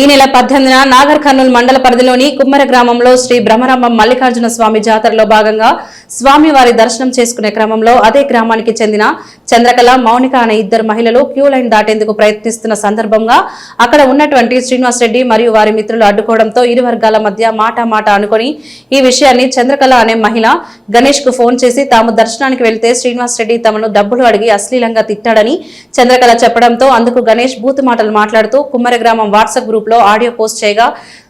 ఈ నెల 18న నాగర్ కర్నూల్ మండల పరిధిలోని కుమ్మర గ్రామంలో శ్రీ బ్రహ్మరాంబం మల్లికార్జున స్వామి జాతరలో భాగంగా స్వామివారి దర్శనం చేసుకునే క్రమంలో అదే గ్రామానికి చెందిన చంద్రకళ, మౌనిక అనే ఇద్దరు మహిళలు క్యూ లైన్ దాటేందుకు ప్రయత్నిస్తున్న సందర్భంగా అక్కడ ఉన్నటువంటి శ్రీనివాస్ రెడ్డి మరియు వారి మిత్రులు అడ్డుకోవడంతో ఇరు వర్గాల మధ్య మాట అనుకుని ఈ విషయాన్ని చంద్రకళ అనే మహిళ గణేష్ కు ఫోన్ చేసి తాము దర్శనానికి వెళ్తే శ్రీనివాస్ రెడ్డి తమను డబ్బులు అడిగి అశ్లీలంగా తిట్టాడని చంద్రకళ చెప్పడంతో అందుకు గణేష్ బూతు మాటలు మాట్లాడుతూ కుమ్మర గ్రామం వాట్సాప్ గ్రూప్ లో ఆడియో పోస్ట్ చేయగా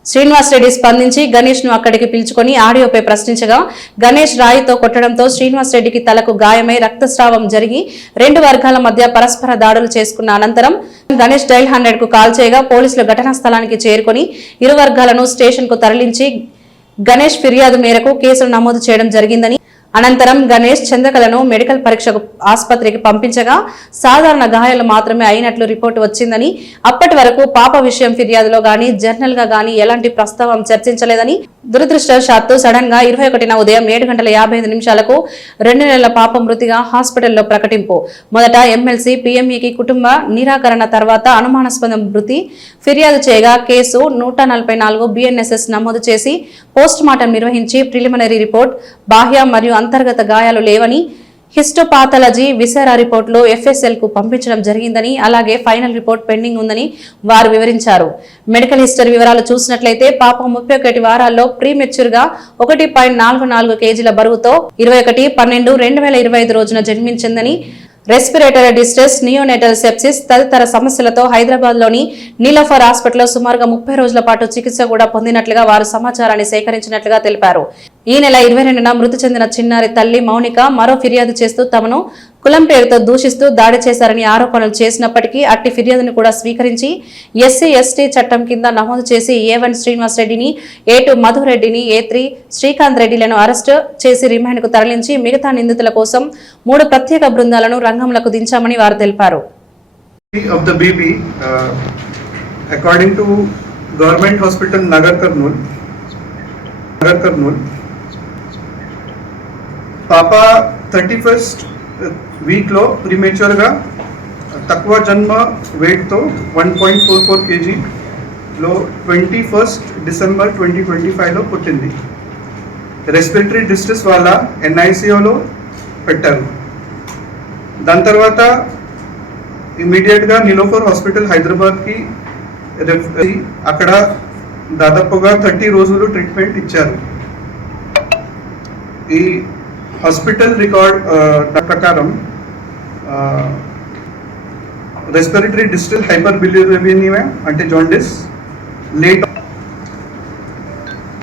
శ్రీనివాస్ రెడ్డి స్పందించి గణేష్ ను అక్కడికి పిలుచుకొని ఆడియోపై ప్రశ్నించగా గణేష్ రాయితో కొట్టడంతో శ్రీనివాస్ రెడ్డికి తలకు గాయమై రక్తస్రావం జరిగి రెండు వర్గాల మధ్య పరస్పర దాడులు చేసుకున్న అనంతరం గణేష్ డైల్ 100 కు కాల్ చేయగా పోలీసులు ఘటనా స్థలానికి చేరుకొని ఇరు వర్గాలను స్టేషన్ కు తరలించి గణేష్ ఫిర్యాదు మేరకు కేసులు నమోదు చేయడం జరిగిందని అనంతరం గణేష్ చంద్రకళను మెడికల్ పరీక్షకు ఆసుపత్రికి పంపించగా సాధారణ గాయాలు మాత్రమే అయినట్లు రిపోర్టు వచ్చిందని అప్పటి వరకు పాప విషయం ఫిర్యాదులో గాని జర్నల్ గా గాని ఎలాంటి ప్రస్తావం చర్చించలేదని దురదృష్టవశాత్తు సడన్ గా 21న ఉదయం 7:55 2 నెలల పాప మృతిగా హాస్పిటల్లో ప్రకటింపు మొదట ఎమ్మెల్సీ పీఎంఈకి కుటుంబ నిరాకరణ తర్వాత అనుమానాస్పద మృతి ఫిర్యాదు చేయగా కేసు 144 BNSS నమోదు చేసి పోస్ట్ మార్టం నిర్వహించి ప్రిలిమినరీ రిపోర్ట్ బాహ్య మరియు అంతర్గత గాయాలు లేవని హిస్టోపాథాలజీ విసరా రిపోర్టులో FSL కు పంపించడం జరిగిందని అలాగే ఫైనల్ రిపోర్ట్ పెండింగ్ ఉందని వారు వివరించారు. మెడికల్ హిస్టరీ వివరాలు చూసినట్లయితే పాప 31 వారాల్లో ప్రీమెచ్యూర్ గా 1.44 kgల బరువుతో 21/12/2025 రోజున జన్మించిందని రెస్పిరేటరీ డిస్ట్రెస్, నియోనేటల్ సెప్సిస్ తదితర సమస్యలతో హైదరాబాద్ లోని నీలోఫర్ హాస్పిటల్లో సుమారుగా 30 రోజుల పాటు చికిత్స కూడా పొందినట్లుగా వారు సమాచారాన్ని సేకరించినట్లుగా తెలిపారు. ఈ నెల 22న మృతి చెందిన చిన్నారి తల్లి మౌనిక మరో ఫిర్యాదు చేస్తూ తమను కులం పేరుతో దూషిస్తూ దాడి చేశారని ఆరోపణలు చేసినప్పటికీ అట్టి ఫిర్యాదును కూడా స్వీకరించి SC/ST చట్టం కింద నమోదు చేసి A1 శ్రీనివాస్ రెడ్డిని, A2 మధు రెడ్డిని, A3 శ్రీకాంత్ రెడ్డిలను అరెస్టు చేసి రిమాండ్ కు తరలించి మిగతా నిందితుల కోసం 3 ప్రత్యేక బృందాలను రంగంలోకి దించామని వారు తెలిపారు. According to Government Hospital Nagar Karnool, పాప 31st వీక్ లో ప్రీమేచ్యూర్ గా తక్కువ జన్మ వెయిట్ తో 1.44 kg లో 21st డిసెంబర్ 2025 లో పుట్టింది. రెస్పిరేటరీ డిస్ట్రెస్ వల్ల NICU లో పెట్టారు. దాని తర్వాత ఇమీడియట్ గా నీలోఫర్ హాస్పిటల్ హైదరాబాద్ కి అక్కడ దాదాపుగా 30 రోజులు ట్రీట్మెంట్ ఇచ్చారు. ఈ హాస్పిటల్ రికార్డ్ ప్రకారం రెస్పిరేటరీ డిస్ట్రెస్ హైపర్బిలిరూబినియా అంటే జాండిస్ లేట్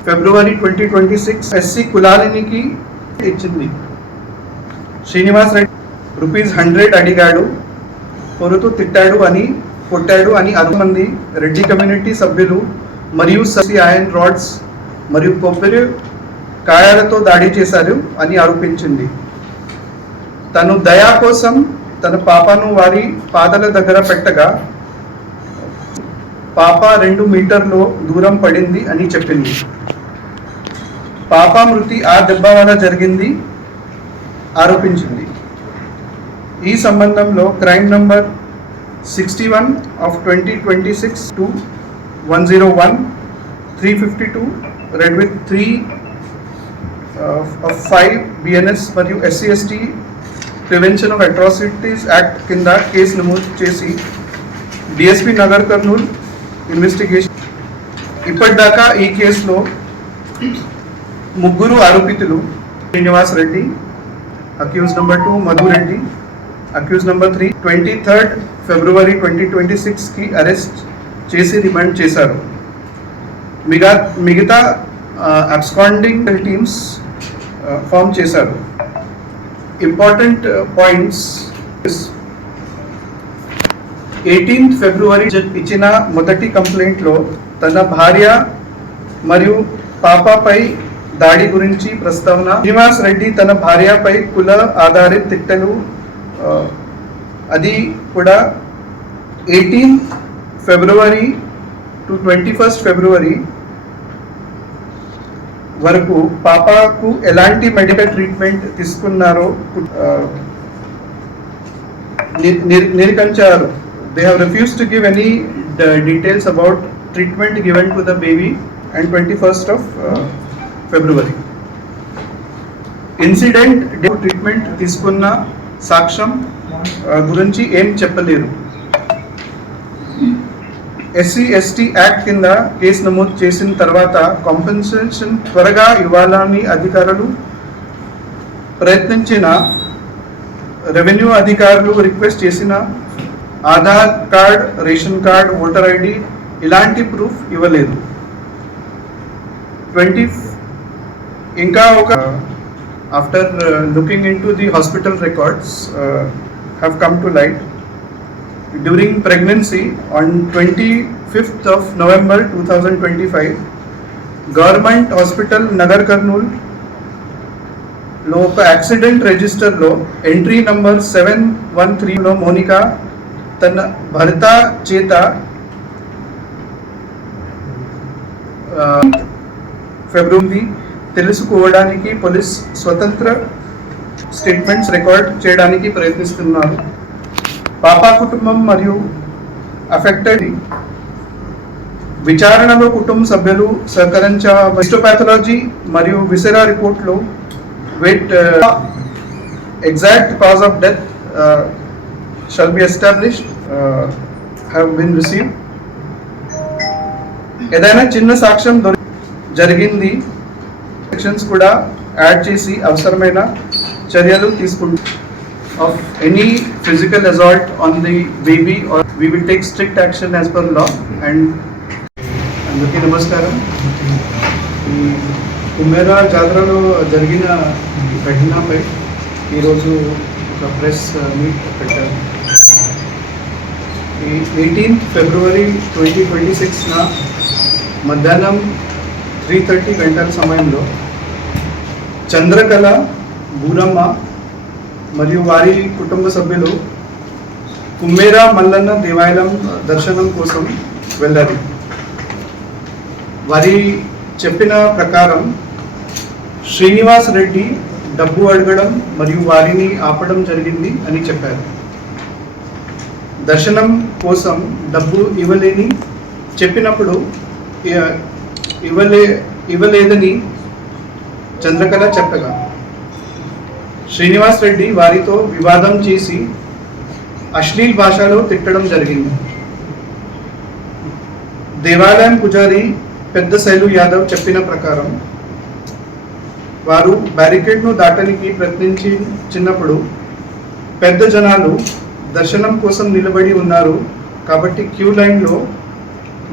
ఫిబ్రవరి 2026 SC కులాలినికి ఇచ్చింది. శ్రీనివాస్ రెడ్డి ₹100 అడిగాడు, పొరుతూ తిట్టాడు అని కొట్టాడు అని 6 మంది రెడ్డి కమ్యూనిటీ సభ్యులు మరియు ఐరన్ రాడ్స్ మరియు కొబ్బరి కాయాలతో దాడి చేశారు అని ఆరోపించింది. తను దయా కోసం తన పాపను వారి పాదాల దగ్గర పెట్టగా పాప 2 మీటర్లు దూరం పడింది అని చెప్పింది. పాప మృతి ఆ దెబ్బ వల్ల జరిగింది ఆరోపించింది. ఈ సంబంధంలో crime number 61 of 2026 to 101 352 read with 3 of 5 BNS మరియు SC/ST prevention of atrocities act కింద కేసు నమోదు చేసి DSP నగర్ కర్నూల్ ఇన్వెస్టిగేషన్. ఇప్పటిదాకా ఈ కేసులో 3 ఆరోపితులు Srinivas Reddy, accused number 2 Madhu Reddy, accused number 3 23rd February 2026 కి అరెస్ట్ చేసి రిమాండ్ చేశారు. మిగతా అబ్స్కాండింగ్ టీమ్స్ ఫామ్ చేశారు. ఇంపార్టెంట్ పాయింట్స్ 18th ఫిబ్రవరి ఇచ్చిన మొదటి కంప్లైంట్లో తన భార్య మరియు పాపపై దాడి గురించి ప్రస్తావన. శ్రీనివాస్ రెడ్డి తన భార్యపై కుల ఆధారిత తిట్టలు, అది కూడా 18th ఫిబ్రవరి టు 21st ఫిబ్రవరి వరకు పాపకు ఎలాంటి మెడికల్ ట్రీట్మెంట్ తీసుకున్నారో నిరూపించారు. They have refused to give any details about treatment given to the baby and 21st of February. Incident treatment తీసుకున్న సాక్ష్యం గురించి ఏం చెప్పలేరు. ఎస్సీ ఎస్టీ యాక్ట్ కింద కేసు నమోదు చేసిన తర్వాత కాంపెన్సేషన్ త్వరగా ఇవ్వాలని అధికారులు ప్రయత్నించిన రెవెన్యూ అధికారులు రిక్వెస్ట్ చేసిన Aadhaar card, ration card, voter ID ఇలాంటి ప్రూఫ్ ఇవ్వలేదు. ఇంకా ఒక after looking into the hospital records have come to light during pregnancy on 25th of November 2025 government hospital Nagar Kurnool లో ఒక యాక్సిడెంట్ రిజిస్టర్ లో ఎంట్రీ నంబర్ 713 లో మోనికా తన భర్త చేత ఫిబ్రవరి తెలుసుకోవడానికి పోలీస్ స్వతంత్ర స్టేట్మెంట్స్ రికార్డ్ చేయడానికి ప్రయత్నిస్తున్నారు. పాపా కుటుంబం మరియు అఫెక్టెడ్ విచారణలో కుటుంబ సభ్యులు సహకరించ హిస్టోపాథాలజీ మరియు విసెరా రిపోర్ట్లో exact cause of death shall be established have been received. ఏదైనా చిన్న సాక్ష్యం జరిగింది సెక్షన్స్ కూడా యాడ్ చేసి అవసరమైన చర్యలు తీసుకుంటాం. Of any physical assault on the baby or we will take strict action as per law. And అందరికీ నమస్కారం. ఈ కుమ్మేరా జాతరలో జరిగిన ఘటనపై ఈరోజు ఒక ప్రెస్ మీట్ పెట్టారు. ఈ 18th February 2026న మధ్యాహ్నం 3:30 గంటల సమయంలో చంద్రకళ, బూరమ్మ మరియు వారి కుటుంబ సభ్యులు కుమ్మేరా మల్లన్న దేవాలయం దర్శనం కోసం వెళ్ళారు. వారి చెప్పిన ప్రకారం శ్రీనివాస్ రెడ్డి డబ్బు అడగడం మరియు వారిని ఆపడం జరిగింది అని చెప్పారు. దర్శనం కోసం డబ్బు ఇవ్వలేని చెప్పినప్పుడు ఇవ్వలేదని చంద్రకళ చెప్పగా శ్రీనివాస్ రెడ్డి వారితో వివాదం చేసి అశ్లీల్ భాషలో తిట్టడం జరిగింది. దేవాలయం పూజారి పెద్ద శైలు యాదవ్ చెప్పిన ప్రకారం వారు బ్యారికేడ్ను దాటడానికి ప్రయత్నించినప్పుడు పెద్ద జనాలు దర్శనం కోసం నిలబడి ఉన్నారు కాబట్టి క్యూ లైన్లో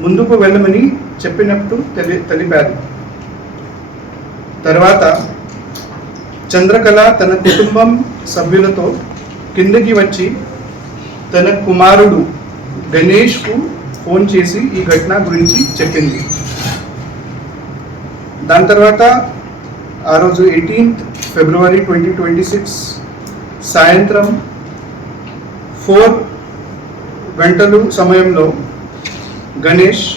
ముందుకు వెళ్ళమని చెప్పినట్టు తెలిపారు. తర్వాత చంద్రకళ తన కుటుంబం సభ్యులతో కిందకి వచ్చి తన కుమారుడు గణేష్కు ఫోన్ చేసి ఈ ఘటన గురించి చెప్పింది. దాని తర్వాత ఆ రోజు 18th February 2026 సాయంత్రం 4 గంటలు సమయంలో గణేష్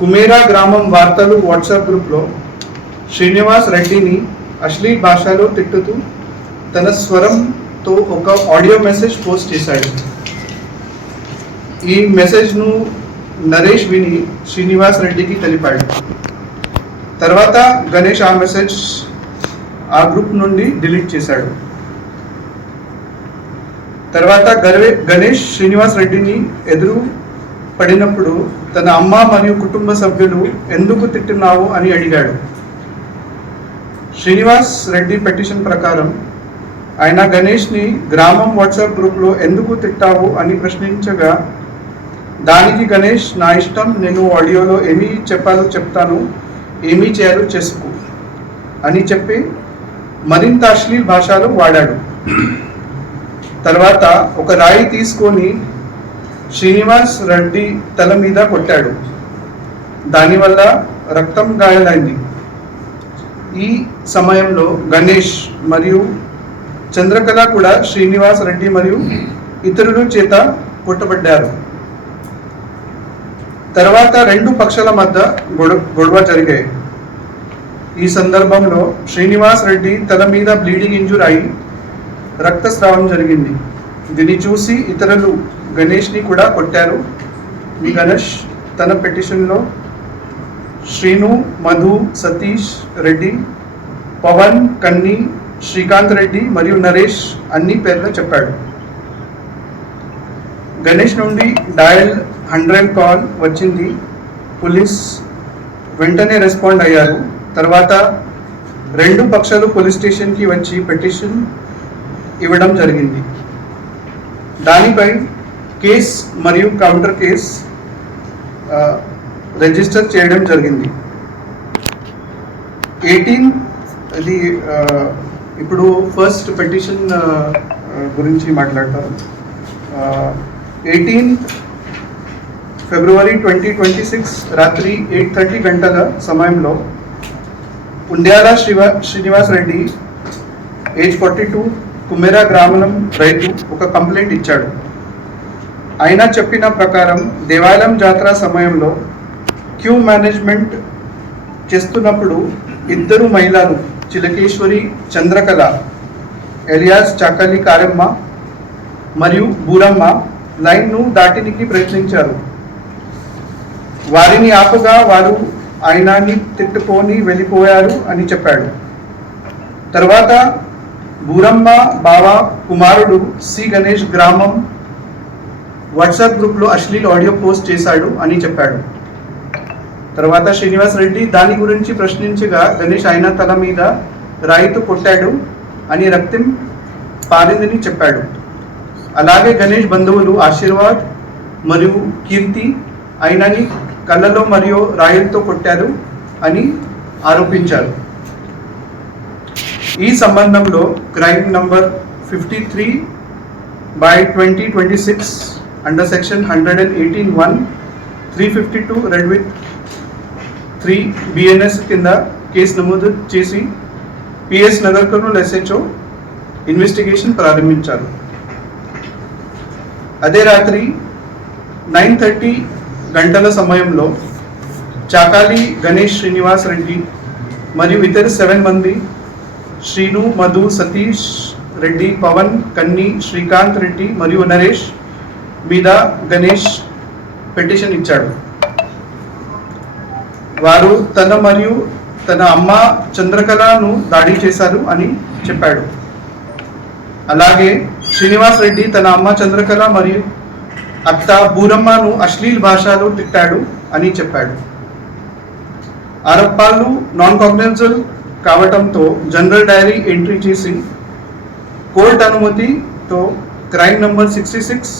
కుమేరా గ్రామం వార్తలు వాట్సాప్ గ్రూప్లో శ్రీనివాస్ రెడ్డిని అశ్లీల్ భాషలో తిట్టుతూ తన స్వరంతో ఒక ఆడియో మెసేజ్ పోస్ట్ చేశాడు. ఈ మెసేజ్ను నరేష్ విని శ్రీనివాస్ రెడ్డికి తెలిపాడు. తర్వాత గణేష్ ఆ మెసేజ్ ఆ గ్రూప్ నుండి డిలీట్ చేశాడు. తర్వాత గణేష్ శ్రీనివాస్ రెడ్డిని ఎదురు పడినప్పుడు తన అమ్మ మరియు కుటుంబ సభ్యులు ఎందుకు తిట్టినావు అని అడిగాడు. శ్రీనివాస్ రెడ్డి పిటిషన్ ప్రకారం ఆయన గణేష్ని గ్రామం వాట్సాప్ గ్రూప్లో ఎందుకు తిట్టావు అని ప్రశ్నించగా దానికి గణేష్ నా ఇష్టం, నేను ఆడియోలో ఏమి చెప్పాలో చెప్తాను, ఏమీ చేయాలో చేసుకో అని చెప్పి మరింత అశ్లీల్ భాషలో వాడాడు. తర్వాత ఒక రాయి తీసుకొని శ్రీనివాస్ రెడ్డి తల మీద కొట్టాడు. దానివల్ల రక్తం గాయాలైంది. ఈ సమయంలో గణేష్ మరియు చంద్రకళ కూడా శ్రీనివాస్ రెడ్డి మరియు ఇతరుల చేత కొట్టబడ్డారు. తర్వాత రెండు పక్షాల మధ్య గొడవ జరిగాయి. ఈ సందర్భంలో శ్రీనివాస్ రెడ్డి తల మీద బ్లీడింగ్ ఇంజూర్ అయి రక్తస్రావం జరిగింది. దీన్ని చూసి ఇతరులు గణేష్ని కూడా కొట్టారు. ఈ గణేష్ తన పిటిషన్లో శ్రీను, మధు, సతీష్ రెడ్డి, పవన్, కన్ని, శ్రీకాంత్ రెడ్డి మరియు నరేష్ అన్ని పేర్లు చెప్పాడు. గణేష్ నుండి డయల్ 100 కాల్ వచ్చింది. పోలీస్ వెంటనే రెస్పాండ్ అయ్యారు. తర్వాత రెండు పక్షాలు పోలీస్ స్టేషన్కి వచ్చి పిటిషన్ ఇవ్వడం జరిగింది. దానిపై కేస్ మరియు కౌంటర్ కేస్ రిజిస్టర్ చేయడం జరిగింది. 18 అది ఇప్పుడు ఫస్ట్ పిటిషన్ గురించి మాట్లాడతారు. 18 ఫిబ్రవరి 2026 రాత్రి 8:30 గంటల సమయంలో ఉండ్యాల శ్రీనివాస్ రెడ్డి ఏజ్ 42 కుమెరా గ్రామం రైతు ఒక కంప్లైంట్ ఇచ్చాడు. ఆయన చెప్పిన ప్రకారం దేవాలయం జాతర సమయంలో క్యూ మేనేజ్మెంట్ చేస్తున్నప్పుడు ఇద్దరు మహిళలు చిలకేశ్వరి చంద్రకళ ఎలియాస్ చాకలి కారమ్మ మరియు బూరమ్మ లైన్ను దాటినికి ప్రయత్నించారు. వారిని ఆపగా వారు ఆయనని తిట్టుకొని వెళ్ళిపోయారు అని చెప్పాడు. తర్వాత బూరమ్మ బావ కుమారుడు సి గణేష్ గ్రామం వాట్సాప్ గ్రూప్లో అశ్లీల్ ఆడియో పోస్ట్ చేశాడు అని చెప్పాడు. తర్వాత శ్రీనివాస్ రెడ్డి దాని గురించి ప్రశ్నించగా గణేష్ ఆయన తల మీద రాయితో కొట్టాడు అని రక్తం పారిందని చెప్పాడు. అలాగే గణేష్ బంధువులు ఆశీర్వాద్ మరియు కీర్తి ఆయనని కళ్ళలో మరియు రాయిలతో కొట్టారు అని ఆరోపించారు. ఈ సంబంధంలో crime number 53/2026 under section 118(1) 352 red with 3 BNS కింద కేసు నమోదు చేసి PS Nagar Kurnool SHO investigation ప్రారంభించారు. అదే రాత్రి 9:30 గంటల సమయంలో చాకాలి గణేష్ శ్రీనివాస్ రెడ్డి మరియు ఇతర 7 మంది శ్రీను, మధు, సతీష్ రెడ్డి, పవన్, కన్ని, శ్రీకాంత్ రెడ్డి మరియు నరేష్ మీద గణేష్ పిటిషన్ ఇచ్చాడు. వారు తన మరియు తన అమ్మ చంద్రకళను దాడి చేశారు అని చెప్పాడు. అలాగే శ్రీనివాస్ రెడ్డి తన అమ్మ చంద్రకళ మరియు అత్త బూరమ్మను అశ్లీల్ భాషలో తిట్టాడు అని చెప్పాడు. ఆరోపణలు నాన్ కాగ్నిజబుల్ కావడంతో జనరల్ డైరీ ఎంట్రీ చేసి కోర్టు అనుమతితో crime number 66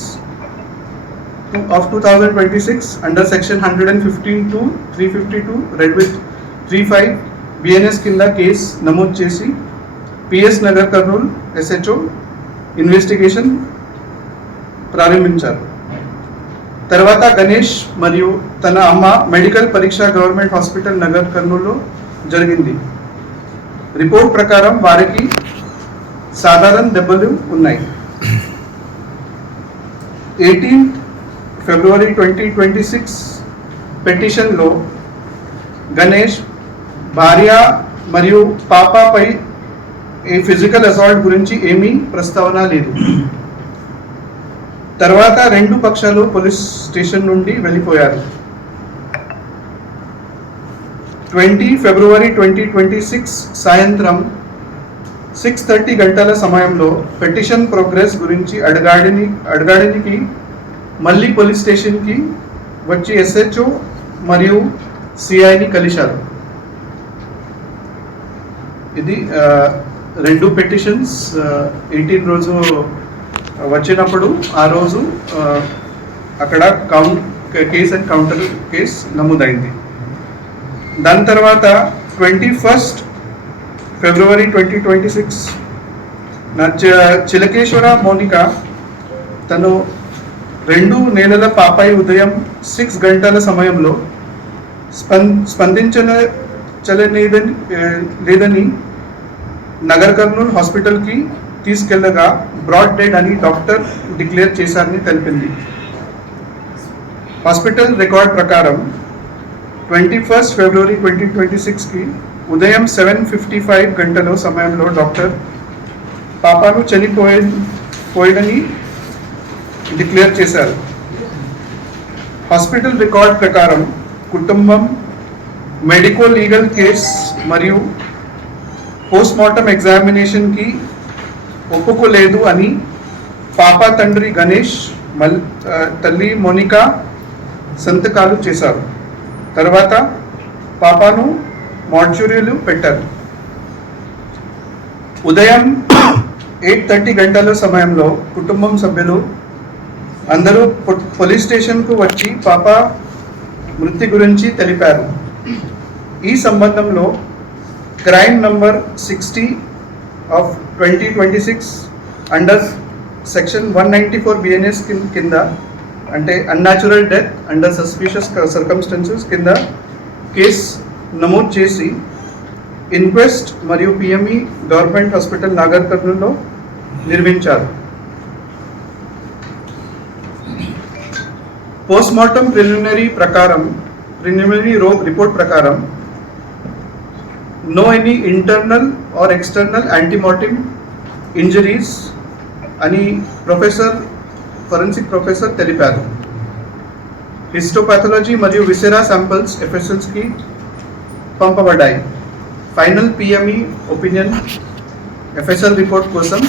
of 2026 under section 115 352 red with 35 BNS కింద కేసు నమోదు చేసి PS Nagar Kurnool SHO investigation ప్రారంభించారు. తర్వాత గణేష్ మరియు తన అమ్మ మెడికల్ పరీక్ష గవర్నమెంట్ హాస్పిటల్ నగర్ కర్నూలులో జరిగింది. రిపోర్ట్ ప్రకారం వారికి సాధారణ దెబ్బలు ఉన్నాయి. 18 ఫిబ్రవరి 2026 పిటిషన్లో గణేష్ భార్య మరియు పాపపై ఫిజికల్ అసాల్ట్ గురించి ఏమీ ప్రస్తావన లేదు. తర్వాత రెండు పక్షాలు పోలీస్ స్టేషన్ నుండి వెళ్ళిపోయారు. 20 ఫిబ్రవరి 2026 సాయంత్రం 6:30 గంటల సమయంలో పిటిషన్ ప్రోగ్రెస్ గురించి అడగడానికి మళ్ళీ పోలీస్ స్టేషన్కి వచ్చి SHO మరియు CIని కలిశారు. ఇది రెండు పిటిషన్స్ 18 రోజు వచ్చినప్పుడు ఆ రోజు అక్కడ కేస్ అండ్ కౌంటర్ కేస్ నమోదైంది. దాని తర్వాత 21 ఫిబ్రవరి 2026 నా చిలకేశ్వర మౌనిక తను 2 నెలల పాపై ఉదయం 6 గంటల సమయంలో లేదని నగర్ కర్నూలు హాస్పిటల్కి తీసుకెళ్లగా బ్రాడ్ డెడ్ అని డాక్టర్ డిక్లేర్ చేశారని తెలిపింది. హాస్పిటల్ రికార్డ్ ప్రకారం 21 ఫిబ్రవరి 2026కి ఉదయం 7:55 గంటల సమయంలో డాక్టర్ పాపను చనిపోయిందని డిక్లేర్ చేశారు. హాస్పిటల్ రికార్డ్ ప్రకారం కుటుంబం మెడికో లీగల్ కేస్ మరియు పోస్ట్మార్టం ఎగ్జామినేషన్కి ఒప్పుకోలేదు అని పాప తండ్రి గణేష్ తల్లి మోనికా సంతకాలు చేశారు. తర్వాత పాపాను మార్చురీలు పెట్టారు. ఉదయం 8:30 గంటల సమయంలో కుటుంబం సభ్యులు అందరూ పోలీస్ స్టేషన్కు వచ్చి పాప మృతి గురించి తెలిపారు. ఈ సంబంధంలో crime number 60 of 2026 under section 194 BNS కింద అంటే unnatural death under suspicious circumstances కింద కేసు నమోదు చేసి ఇన్క్వెస్ట్ మరియు PME గవర్నమెంట్ హాస్పిటల్ నాగర్ కర్నూల్లో నిర్మించారు. పోస్ట్మార్టం ప్రిలిమినరీ రిపోర్ట్ ప్రకారం no any internal or external antemortem injuries అని ఫోరెన్సిక్ ప్రొఫెసర్ తెలిపారు. హిస్టోపాథాలజీ మరియు విసెరా శాంపిల్స్ FSLకి పంపబడ్డాయి. Final PME opinion FSL report కోసం